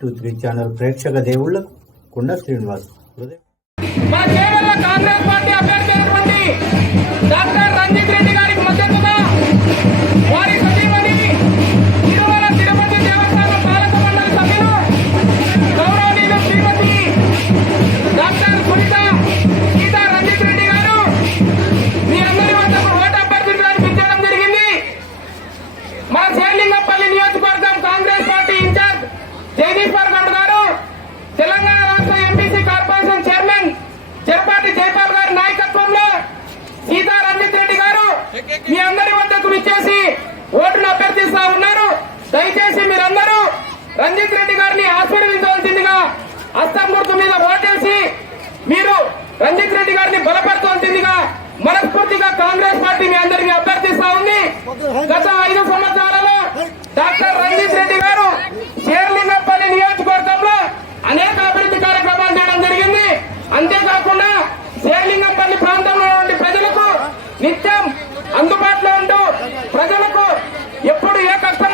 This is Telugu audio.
టూ త్రీ ఛానల్ ప్రేక్షక దేవుళ్ళకు కుండ శ్రీనివాస్. సీతా రంజిత్ రెడ్డి గారు మీ అందరి వద్దకు విచ్చేసి ఓటును అభ్యర్థిస్తా ఉన్నారు. దయచేసి మీరందరూ రంజిత్ రెడ్డి గారిని ఆశీర్వదించవలసిందిగా అస్తం గుర్తు మీద ఓటేసి మీరు రంజిత్ రెడ్డి గారిని బలపరచవలసిందిగా మనస్ఫూర్తిగా కాంగ్రెస్ పార్టీ మీ అందరినీ అభ్యర్థిస్తా ఉంది. గత ఐదు అందుబాటులో ఉంటూ ప్రజలకు ఎప్పుడు ఏ కష్టం